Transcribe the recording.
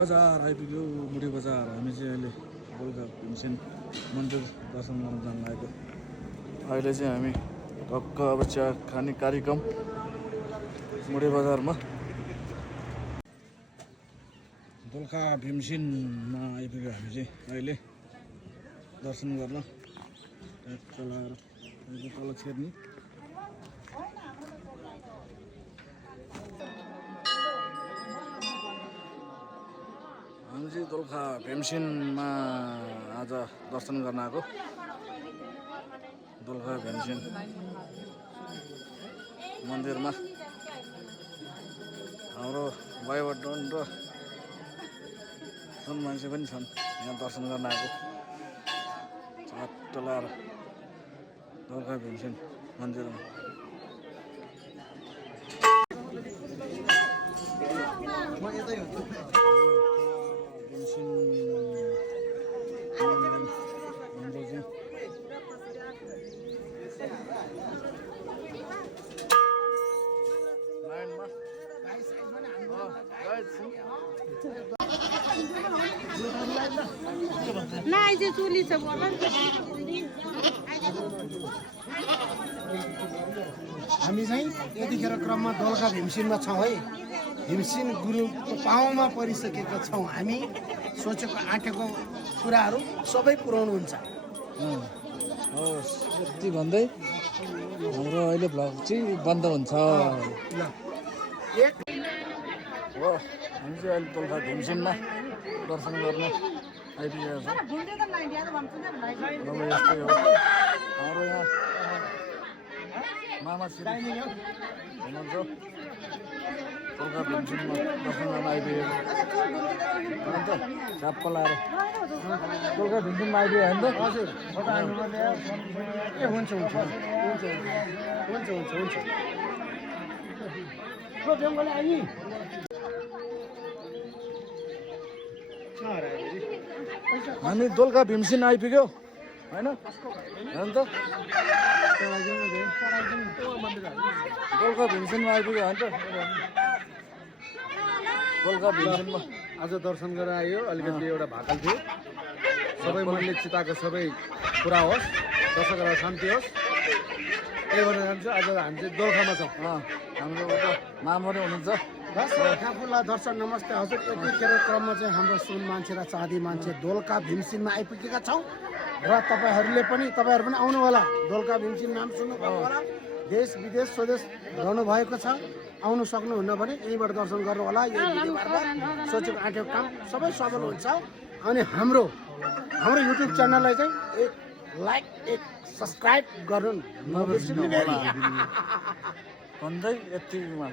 बजार आइपुग्यो मुडी बजार। हामी चाहिँ अहिले गोलका भीमसेन मन्दिर दर्शन गर्न जान लागेको। अहिले चाहिँ हामी टक्क अब चिया खाने कार्यक्रम मुडी बजारमा गोलका भीमसेनमा आइपुग्यो। हामी चाहिँ अहिले दर्शन गर्न चलाएर तल छिर्ने हामी चाहिँ दोलखा भीमसेनमा आज दर्शन गर्न आएको। दोलखा भीमसेन मन्दिरमा हाम्रो भाइबटन र जुन मान्छे पनि छन् यहाँ दर्शन गर्न आएको। चट्ट लाएर दोलखा भीमसेन मन्दिरमा चोली छ हामी चाहिँ यतिखेर क्रममा दोलखा भीमसेनमा छौँ है। भीमसेन गुरुको पाउँमा परिसकेका छौँ। हामी सोचेको आँटेको कुराहरू सबै पुर्याउनुहुन्छ। हवस्, यति भन्दै हाम्रो अहिले भ्लग चाहिँ बन्द हुन्छ। हो, हामी चाहिँ अहिले दोलखा भीमसेनमा दर्शन गर्न आइपुगेको छ। अब यस्तै हो हाम्रो यहाँ मामा श्री हुनुहुन्छ दोलखा भीमसेनमा दर्शन गर्न आइपुगेको। अन्त झाप्प लाएर दोलखा भीमसेनमा आइपुग्यो होइन त? हजुर, ए हुन्छ हुन्छ हुन्छ हुन्छ हुन्छ हुन्छ हामी दोलखा भीमसेन आइपुग्यो होइन त? दोलखा भीमसेनमा आइपुग्यो होइन त? दोलखा भीमसेनमा आज दर्शन गरेर आयो। अलिकति एउटा भाकल थियो। सबै मनले चिताएको सबै पुरा होस्, दर्शकहरूलाई शान्ति होस्, त्यही भनेर जान्छ। आज हामी चाहिँ दोलखामा छौँ। हाम्रो उता मामा पनि हुनुहुन्छ। आफूलाई दर्शन नमस्ते हजुर। यतिखेर क्रममा चाहिँ हाम्रो सुन मान्छे र चाँदी मान्छे दोलखा भीमसेनमा आइपुगेका छौँ र तपाईँहरू पनि आउनु होला। दोलखा भीमसेन नाम सुन्नुभएको होला। देश विदेश स्वदेश रहनुभएको छ, आउनु सक्नुहुन्न भने यहीँबाट दर्शन गर्नु होला। यो सोचेको आँटेको काम सबै सफल हुन्छ। अनि हाम्रो युट्युब च्यानललाई चाहिँ एक लाइक एक सब्सक्राइब गर्नु नबिर्सिनु होला भन्दै यतिमा